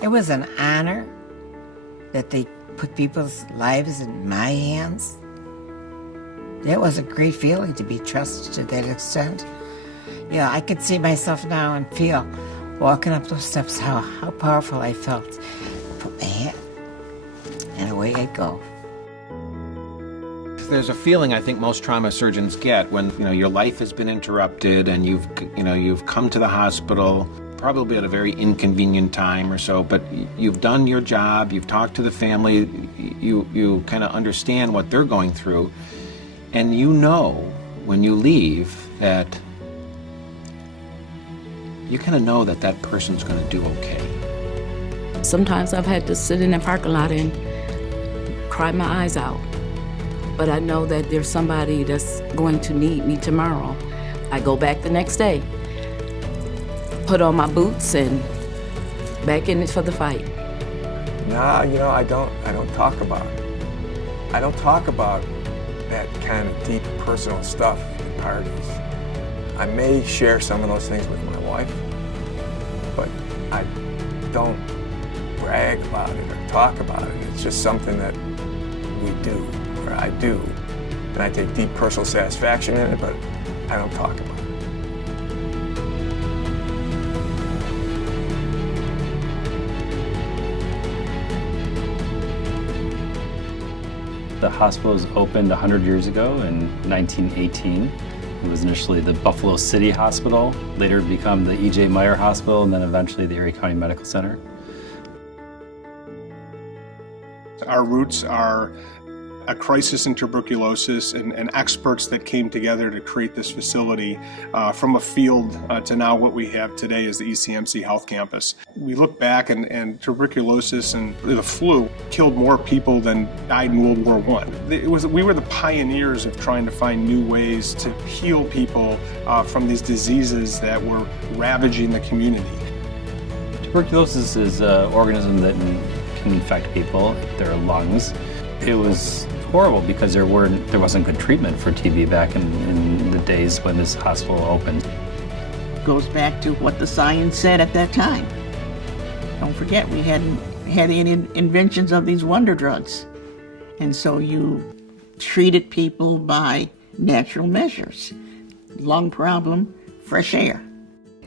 It was an honor that they put people's lives in my hands. It was a great feeling to be trusted to that extent. Yeah, I could see myself now and feel walking up those steps how powerful I felt. Put my hand, and away I'd go. There's a feeling I think most trauma surgeons get when your life has been interrupted and you've come to the hospital probably at a very inconvenient time or so, but you've done your job, you've talked to the family, you kind of understand what they're going through, and when you leave that you kind of know that that person's going to do okay. Sometimes I've had to sit in the parking lot and cry my eyes out. But I know that there's somebody that's going to need me tomorrow. I go back the next day, put on my boots, and back in it for the fight. Nah, I don't talk about it. I don't talk about that kind of deep personal stuff at parties. I may share some of those things with my wife, but I don't brag about it or talk about it. It's just something that we do. I do, and I take deep personal satisfaction in it, but I don't talk about it. The hospital was opened 100 years ago in 1918. It was initially the Buffalo City Hospital, later become the E.J. Meyer Hospital, and then eventually the Erie County Medical Center. Our roots are a crisis in tuberculosis and experts that came together to create this facility from a field to now what we have today is the ECMC Health Campus. We look back and tuberculosis and the flu killed more people than died in World War I. We were the pioneers of trying to find new ways to heal people from these diseases that were ravaging the community. Tuberculosis is an organism that can infect people, their lungs. It was horrible because there wasn't good treatment for TB back in the days when this hospital opened. Goes back to what the science said at that time. Don't forget, we hadn't had any inventions of these wonder drugs. And so you treated people by natural measures. Lung problem, fresh air.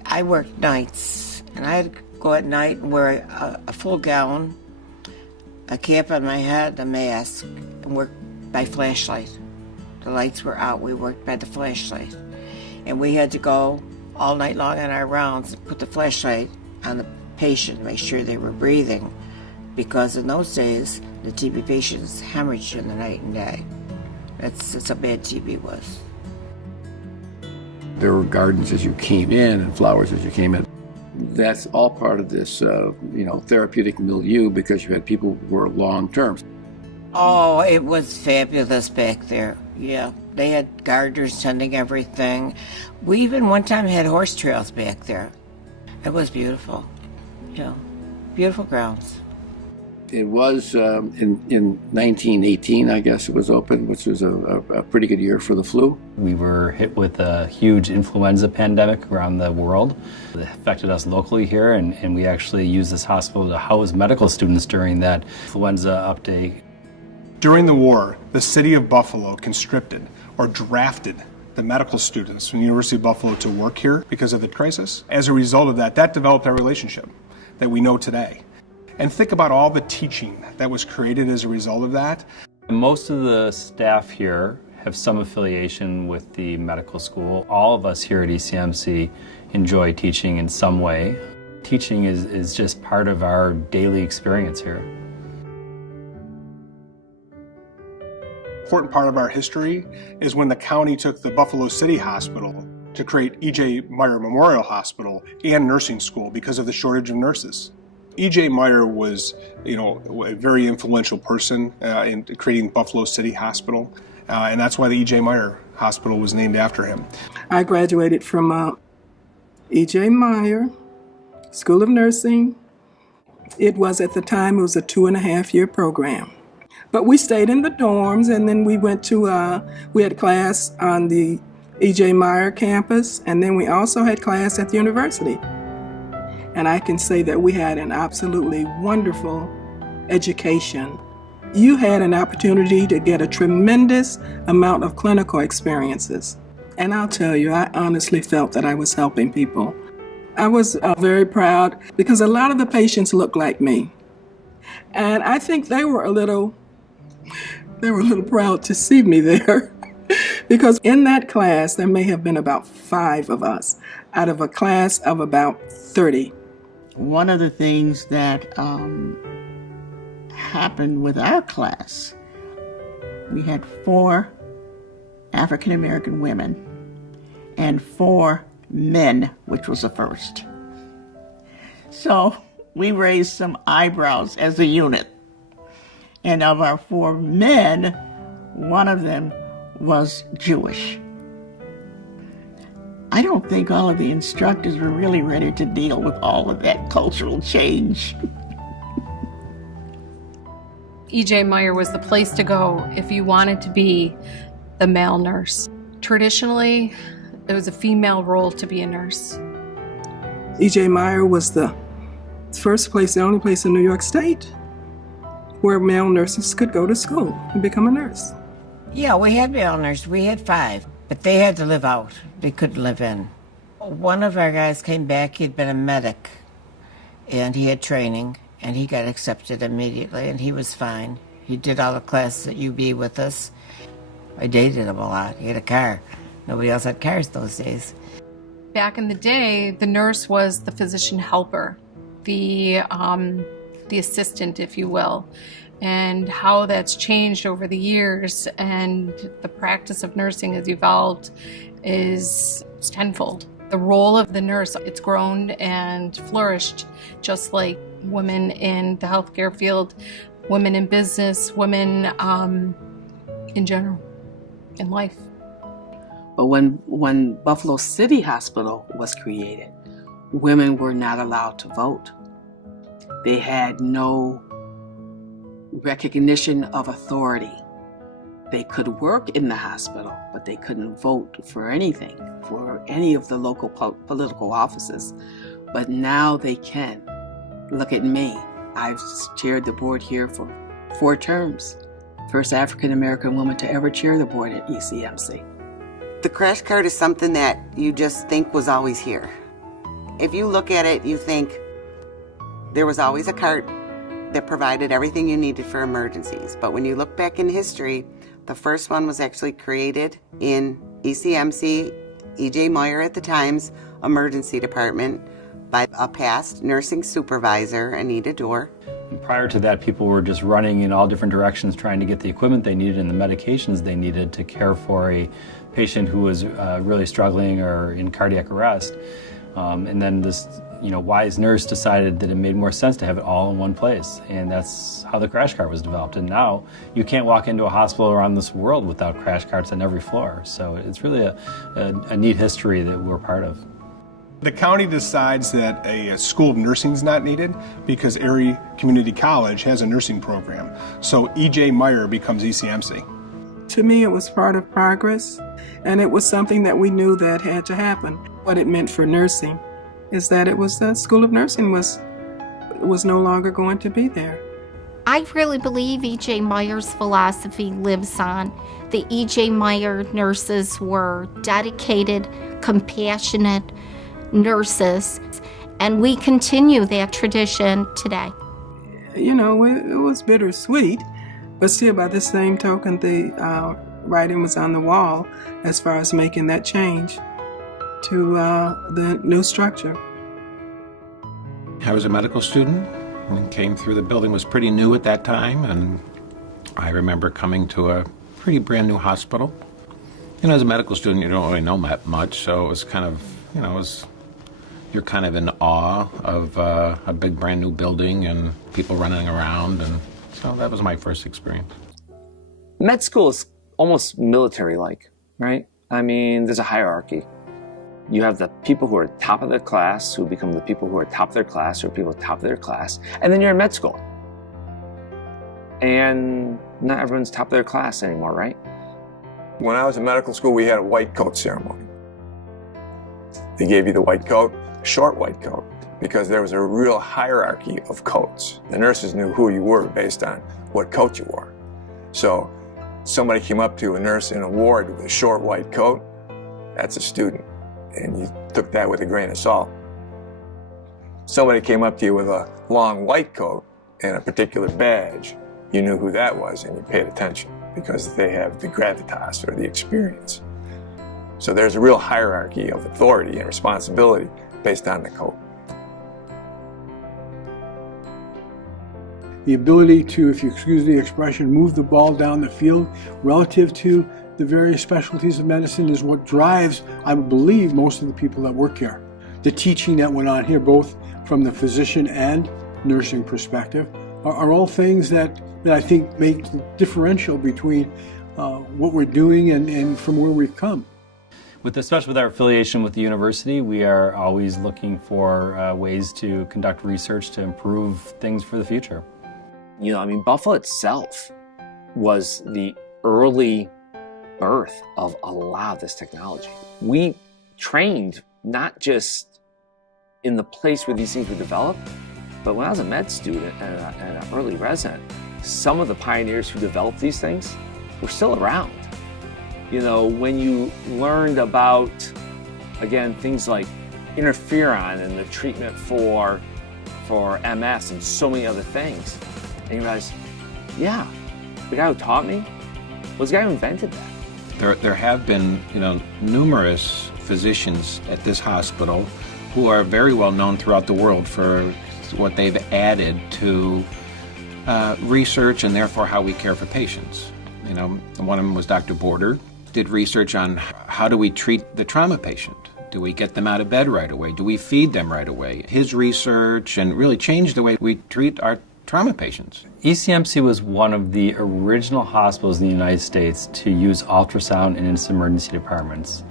I worked nights, and I had to go at night and wear a full gown, a cap on my head, a mask, and work by flashlight. The lights were out, we worked by the flashlight. And we had to go all night long on our rounds and put the flashlight on the patient, make sure they were breathing. Because in those days, the TB patients hemorrhaged in the night and day. That's how bad TB was. There were gardens as you came in and flowers as you came in. That's all part of this, therapeutic milieu because you had people who were long-term. Oh, it was fabulous back there. Yeah, they had gardeners tending everything. We even one time had horse trails back there. It was beautiful. Yeah, beautiful grounds. It was in 1918, I guess it was open, which was a pretty good year for the flu. We were hit with a huge influenza pandemic around the world. It affected us locally here, and we actually used this hospital to house medical students during that influenza update. During the war, the city of Buffalo conscripted or drafted the medical students from the University of Buffalo to work here because of the crisis. As a result of that developed our relationship that we know today. And think about all the teaching that was created as a result of that. Most of the staff here have some affiliation with the medical school. All of us here at ECMC enjoy teaching in some way. Teaching is just part of our daily experience here. Important part of our history is when the county took the Buffalo City Hospital to create E.J. Meyer Memorial Hospital and nursing school because of the shortage of nurses. E.J. Meyer was, a very influential person in creating Buffalo City Hospital, and that's why the E.J. Meyer Hospital was named after him. I graduated from E.J. Meyer School of Nursing. It was, at the time, it was a 2.5-year program. But we stayed in the dorms, and then we went to, we had class on the E.J. Meyer campus, and then we also had class at the university. And I can say that we had an absolutely wonderful education. You had an opportunity to get a tremendous amount of clinical experiences. And I'll tell you, I honestly felt that I was helping people. I was very proud because a lot of the patients looked like me. And I think they were a little proud to see me there. Because in that class, there may have been about 5 of us out of a class of about 30. One of the things that happened with our class, we had 4 African American women and 4 men, which was a first. So we raised some eyebrows as a unit. And of our 4 men, one of them was Jewish. I don't think all of the instructors were really ready to deal with all of that cultural change. E.J. Meyer was the place to go if you wanted to be the male nurse. Traditionally, it was a female role to be a nurse. E.J. Meyer was the first place, the only place in New York State where male nurses could go to school and become a nurse. Yeah, we had male nurses. We had 5, but they had to live out. They couldn't live in. One of our guys came back. He'd been a medic, and he had training, and he got accepted immediately, and he was fine. He did all the classes at UB with us. I dated him a lot. He had a car. Nobody else had cars those days. Back in the day, the nurse was the physician helper, the assistant, if you will. And how that's changed over the years and the practice of nursing has evolved is tenfold. The role of the nurse, it's grown and flourished just like women in the healthcare field, women in business, women in general, in life. But when Buffalo City Hospital was created, women were not allowed to vote. They had no recognition of authority. They could work in the hospital, but they couldn't vote for anything, for any of the local political offices. But now they can. Look at me. I've chaired the board here for 4 terms. First African American woman to ever chair the board at ECMC. The crash cart is something that you just think was always here. If you look at it, you think there was always a cart that provided everything you needed for emergencies. But when you look back in history, the first one was actually created in ECMC, E.J. Meyer at the time's emergency department, by a past nursing supervisor, Anita Dorr. And prior to that, people were just running in all different directions trying to get the equipment they needed and the medications they needed to care for a patient who was really struggling or in cardiac arrest. And then this wise nurse decided that it made more sense to have it all in one place. And that's how the crash cart was developed. And now you can't walk into a hospital around this world without crash carts on every floor. So it's really a neat history that we're part of. The county decides that a school of nursing is not needed because Erie Community College has a nursing program. So E.J. Meyer becomes ECMC. To me, it was part of progress, and it was something that we knew that had to happen. What it meant for nursing is that it was the School of Nursing was no longer going to be there. I really believe E.J. Meyer's philosophy lives on. The E.J. Meyer nurses were dedicated, compassionate nurses, and we continue that tradition today. You know, it was bittersweet, but still by the same token, the writing was on the wall as far as making that change to the new structure. I was a medical student and came through. The building was pretty new at that time, and I remember coming to a pretty brand new hospital. As a medical student, you don't really know much, so it was kind of, you're kind of in awe of a big brand new building and people running around, and so that was my first experience. Med school is almost military-like, right? I mean, there's a hierarchy. You have the people who are top of their class, who become the people who are top of their class, who are people top of their class, and then you're in med school. And not everyone's top of their class anymore, right? When I was in medical school, we had a white coat ceremony. They gave you the white coat, a short white coat. because there was a real hierarchy of coats. The nurses knew who you were based on what coat you wore. So somebody came up to a nurse in a ward with a short white coat, that's a student, and you took that with a grain of salt. Somebody came up to you with a long white coat and a particular badge, you knew who that was and you paid attention because they have the gravitas or the experience. So there's a real hierarchy of authority and responsibility based on the coat. The ability to, if you excuse the expression, move the ball down the field relative to the various specialties of medicine is what drives, I believe, most of the people that work here. The teaching that went on here, both from the physician and nursing perspective, are all things that I think make the differential between what we're doing and from where we've come. Especially with our affiliation with the university, we are always looking for ways to conduct research to improve things for the future. You know, I mean, Buffalo itself was the early birth of a lot of this technology. We trained not just in the place where these things were developed, but when I was a med student and an early resident, some of the pioneers who developed these things were still around. You know, when you learned about, again, things like interferon and the treatment for MS and so many other things, and you realize, yeah, the guy who taught me was the guy who invented that. There have been, numerous physicians at this hospital who are very well known throughout the world for what they've added to research and therefore how we care for patients. One of them was Dr. Border, did research on how do we treat the trauma patient? Do we get them out of bed right away? Do we feed them right away? His research and really changed the way we treat our trauma patients. ECMC was one of the original hospitals in the United States to use ultrasound in its emergency departments.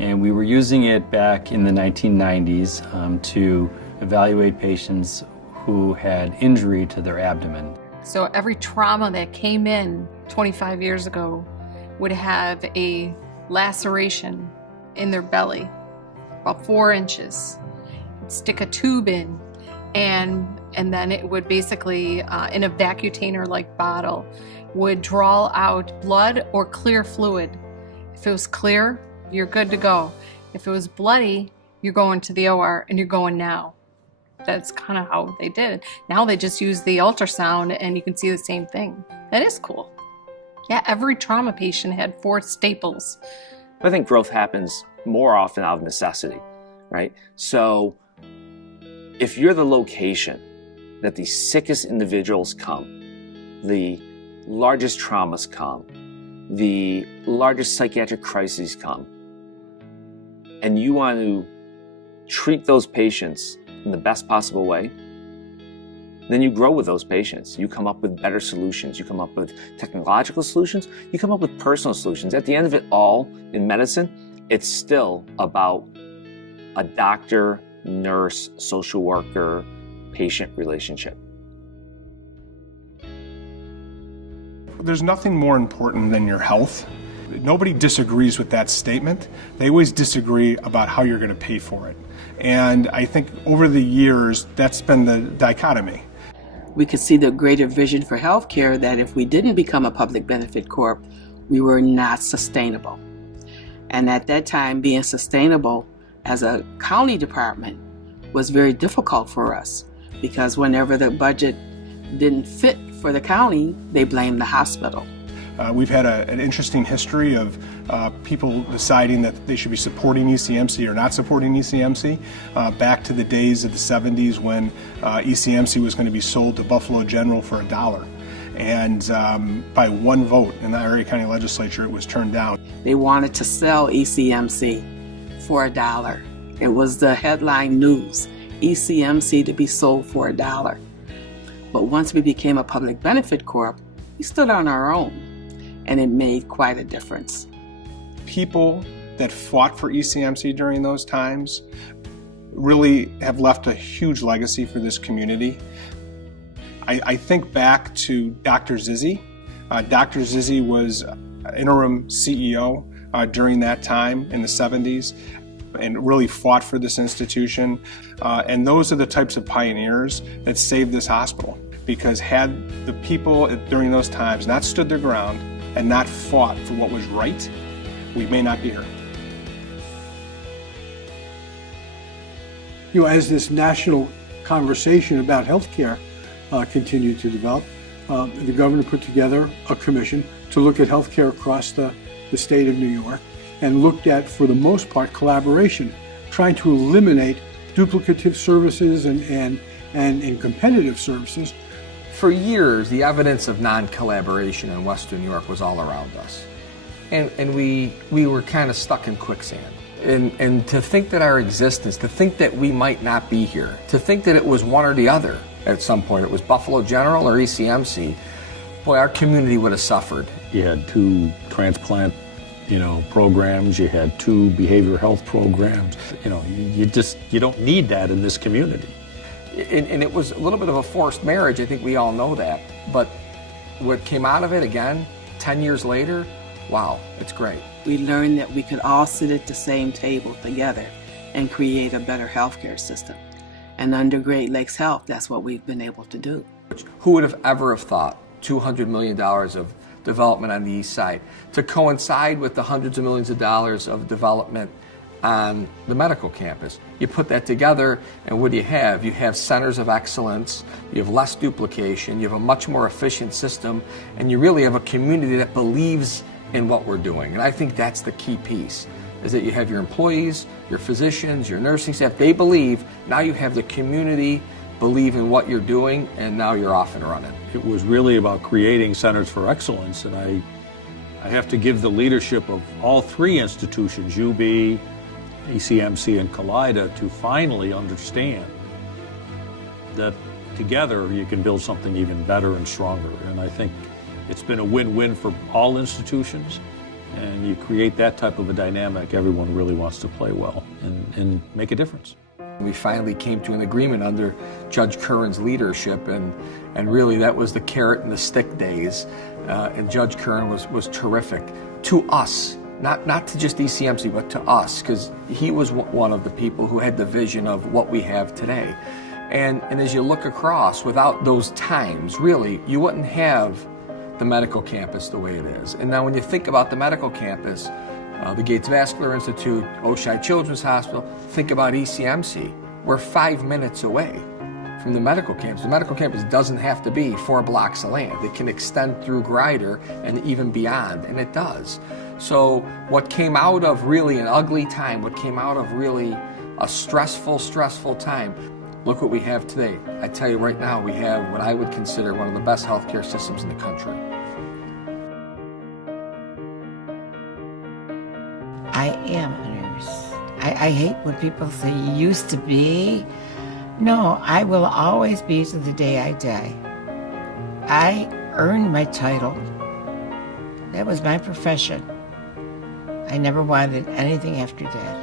And we were using it back in the 1990s to evaluate patients who had injury to their abdomen. So every trauma that came in 25 years ago would have a laceration in their belly, about 4 inches. You'd stick a tube in, and then it would basically, in a vacutainer-like bottle, would draw out blood or clear fluid. If it was clear, you're good to go. If it was bloody, you're going to the OR, and you're going now. That's kind of how they did it. Now they just use the ultrasound, and you can see the same thing. That is cool. Yeah, every trauma patient had 4 staples. I think growth happens more often out of necessity, right? So if you're the location that the sickest individuals come, the largest traumas come, the largest psychiatric crises come, and you want to treat those patients in the best possible way, then you grow with those patients. You come up with better solutions. You come up with technological solutions. You come up with personal solutions. At the end of it all, in medicine, it's still about a doctor, nurse, social worker, patient relationship. There's nothing more important than your health. Nobody disagrees with that statement. They always disagree about how you're going to pay for it. And I think over the years, that's been the dichotomy. We could see the greater vision for healthcare that if we didn't become a public benefit corp, we were not sustainable. And at that time, being sustainable as a county department was very difficult for us because whenever the budget didn't fit for the county, they blamed the hospital. We've had an interesting history of people deciding that they should be supporting ECMC or not supporting ECMC. Back to the days of the 70s when ECMC was going to be sold to Buffalo General for $1. And by one vote in the area county legislature, it was turned down. They wanted to sell ECMC for $1. It was the headline news, ECMC to be sold for $1. But once we became a public benefit corp, we stood on our own. And it made quite a difference. People that fought for ECMC during those times really have left a huge legacy for this community. I think back to Dr. Zizzi. Dr. Zizzi was interim CEO during that time in the 70s. and really fought for this institution. And those are the types of pioneers that saved this hospital. Because had the people during those times not stood their ground and not fought for what was right, we may not be here. You know, as this national conversation about healthcare continued to develop, the governor put together a commission to look at healthcare across the state of New York and looked at, for the most part, collaboration, trying to eliminate duplicative services and competitive services. For years, the evidence of non-collaboration in Western New York was all around us. And we were kind of stuck in quicksand. And to think that our existence, to think that we might not be here, to think that it was one or the other at some point, it was Buffalo General or ECMC, boy, our community would have suffered. You had 2 transplant, programs, you had 2 behavioral health programs. You don't need that in this community. And it was a little bit of a forced marriage, I think we all know that. But what came out of it, again, 10 years later, wow, it's great. We learned that we could all sit at the same table together and create a better healthcare system. And under Great Lakes Health, that's what we've been able to do. Who would have ever have thought $200 million of development on the east side to coincide with the hundreds of millions of dollars of development on the medical campus? You put that together, and what do you have? You have centers of excellence, you have less duplication, you have a much more efficient system, and you really have a community that believes in what we're doing. And I think that's the key piece, is that you have your employees, your physicians, your nursing staff, they believe. Now you have the community believe in what you're doing, and now you're off and running. It was really about creating centers for excellence, and I have to give the leadership of all 3 institutions, UB, ECMC, and Kaleida, to finally understand that together you can build something even better and stronger. And I think it's been a win-win for all institutions, and you create that type of a dynamic, everyone really wants to play well and make a difference. We finally came to an agreement under Judge Curran's leadership, and really that was the carrot and the stick days, and Judge Curran was terrific to us, not to just ECMC, but to us, because he was one of the people who had the vision of what we have today. And as you look across, without those times, really, you wouldn't have the medical campus the way it is. And now when you think about the medical campus, the Gates Vascular Institute, Oshai Children's Hospital, think about ECMC. We're 5 minutes away from the medical campus. The medical campus doesn't have to be 4 blocks of land. It can extend through Grider and even beyond, and it does. So what came out of really an ugly time, what came out of really a stressful time, look what we have today. I tell you right now, we have what I would consider one of the best healthcare systems in the country. I am a nurse. I hate when people say you used to be. No, I will always be to the day I die. I earned my title. That was my profession. I never wanted anything after that.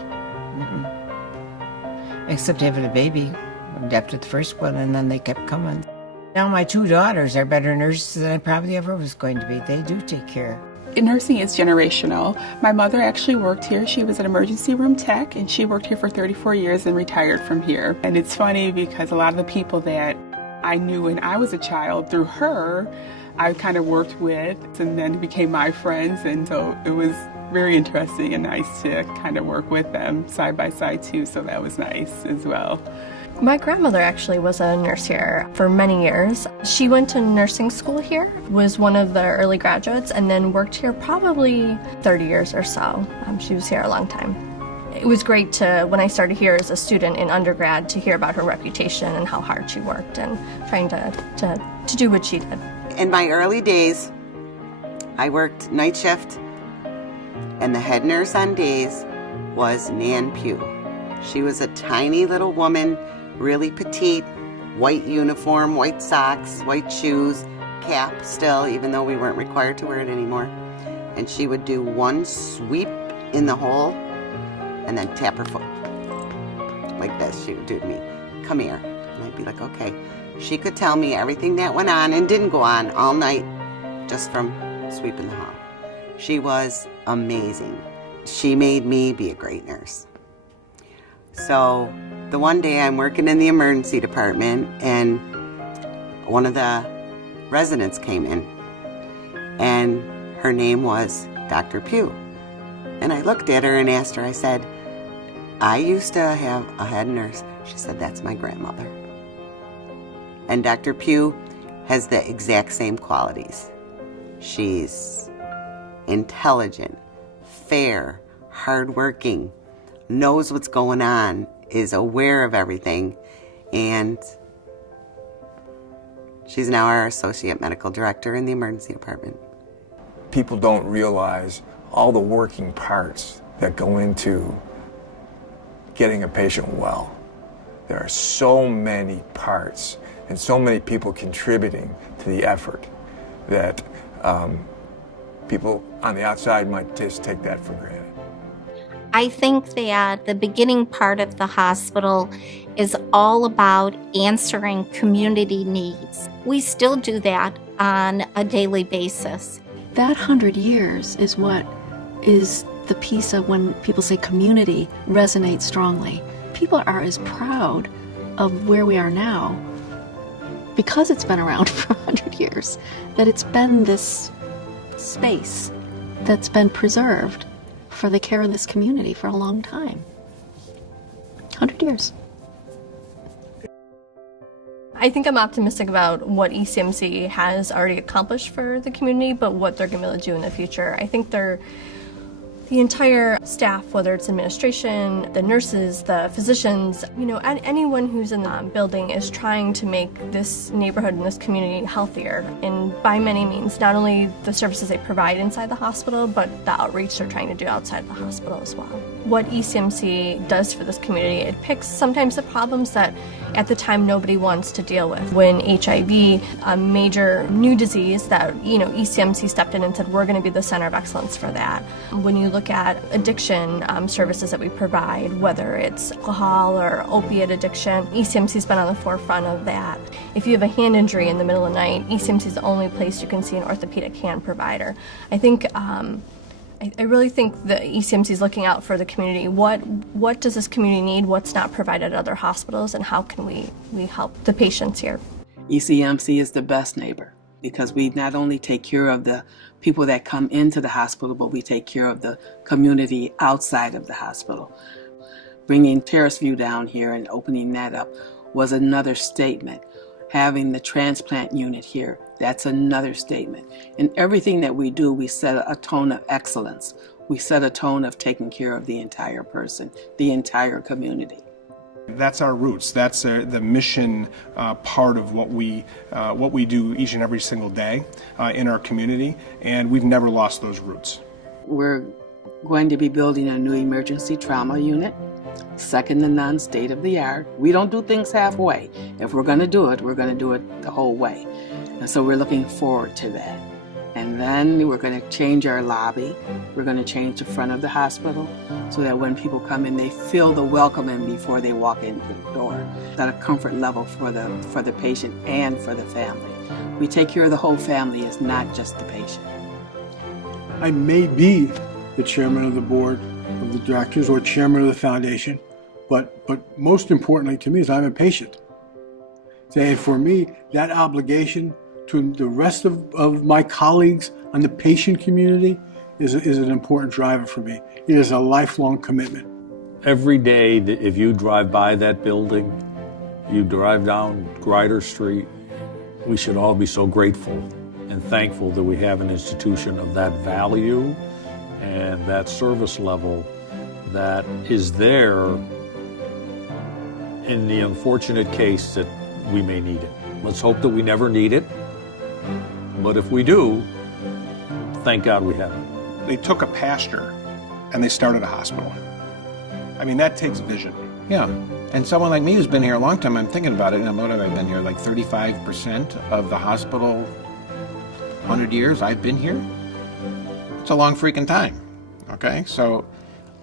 Except having a baby after the first one, and then they kept coming. Now my 2 daughters are better nurses than I probably ever was going to be. They do take care. Nursing is generational. My mother actually worked here. She was an emergency room tech, and she worked here for 34 years and retired from here. And it's funny because a lot of the people that I knew when I was a child, through her, I kind of worked with and then became my friends. And so it was very interesting and nice to kind of work with them side by side too. So that was nice as well. My grandmother actually was a nurse here for many years. She went to nursing school here, was one of the early graduates, and then worked here probably 30 years or so. She was here a long time. It was great to, when I started here as a student in undergrad, to hear about her reputation and how hard she worked and trying to do what she did. In my early days, I worked night shift, and the head nurse on days was Nan Pugh. She was a tiny little woman, really petite, white uniform, white socks, white shoes, cap still, even though we weren't required to wear it anymore. And she would do one sweep in the hole and then tap her foot. Like this, she would do to me. Come here. And I'd be like, okay. She could tell me everything that went on and didn't go on all night just from sweeping the hall. She was amazing. She made me be a great nurse. So the one day I'm working in the emergency department and one of the residents came in and her name was Dr. Pugh. And I looked at her and asked her, I said, I used to have a head nurse. She said, that's my grandmother. And Dr. Pugh has the exact same qualities. She's intelligent, fair, hardworking, knows what's going on, is aware of everything, and she's now our associate medical director in the emergency department. People don't realize all the working parts that go into getting a patient well. There are so many parts and so many people contributing to the effort that people on the outside might just take that for granted. I think that the beginning part of the hospital is all about answering community needs. We still do that on a daily basis. That 100 years is what is the piece of when people say community resonates strongly. People are as proud of where we are now because it's been around for 100 years, that it's been this space that's been preserved for the care of this community for a long time. 100 years. I think I'm optimistic about what ECMC has already accomplished for the community, but what they're going to be able to do in the future. I think the entire staff, whether it's administration, the nurses, the physicians, anyone who's in the building is trying to make this neighborhood and this community healthier. And by many means, not only the services they provide inside the hospital, but the outreach they're trying to do outside the hospital as well. What ECMC does for this community, it picks sometimes the problems that at the time nobody wants to deal with. When HIV, a major new disease that, ECMC stepped in and said, we're going to be the center of excellence for that. When you look at addiction services that we provide, whether it's alcohol or opiate addiction, ECMC's been on the forefront of that. If you have a hand injury in the middle of the night, ECMC is the only place you can see an orthopedic hand provider. I think I really think the ECMC is looking out for the community. What does this community need? What's not provided at other hospitals, and how can we help the patients here? ECMC is the best neighbor because we not only take care of the people that come into the hospital, but we take care of the community outside of the hospital. Bringing Terrace View down here and opening that up was another statement. Having the transplant unit here, that's another statement. In everything that we do, we set a tone of excellence. We set a tone of taking care of the entire person, the entire community. That's our roots. That's the mission part of what we do each and every single day in our community, and we've never lost those roots. We're going to be building a new emergency trauma unit, second to none, state of the art. We don't do things halfway. If we're going to do it, we're going to do it the whole way. And so we're looking forward to that. And then we're going to change our lobby. We're going to change the front of the hospital so that when people come in, they feel the welcoming before they walk into the door. At a comfort level for the patient and for the family. We take care of the whole family, it's not just the patient. I may be the chairman of the board of the directors or chairman of the foundation, but most importantly to me is I'm a patient. And for me, that obligation to the rest of my colleagues on the patient community is an important driver for me. It is a lifelong commitment. Every day, if you drive by that building, you drive down Grider Street, we should all be so grateful and thankful that we have an institution of that value and that service level that is there in the unfortunate case that we may need it. Let's hope that we never need it, but if we do, thank God we have it. They took a pasture and they started a hospital. I mean, that takes vision. Yeah, and someone like me who's been here a long time, I'm thinking about it, and what have I been here, like 35% of the hospital, 100 years I've been here? It's a long freaking time, okay? So,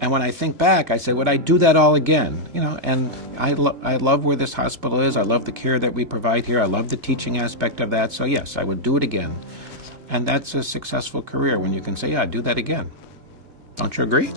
and when I think back, I say, would I do that all again? And I love where this hospital is. I love the care that we provide here. I love the teaching aspect of that. So yes, I would do it again. And that's a successful career when you can say, yeah, I'd do that again. Don't you agree?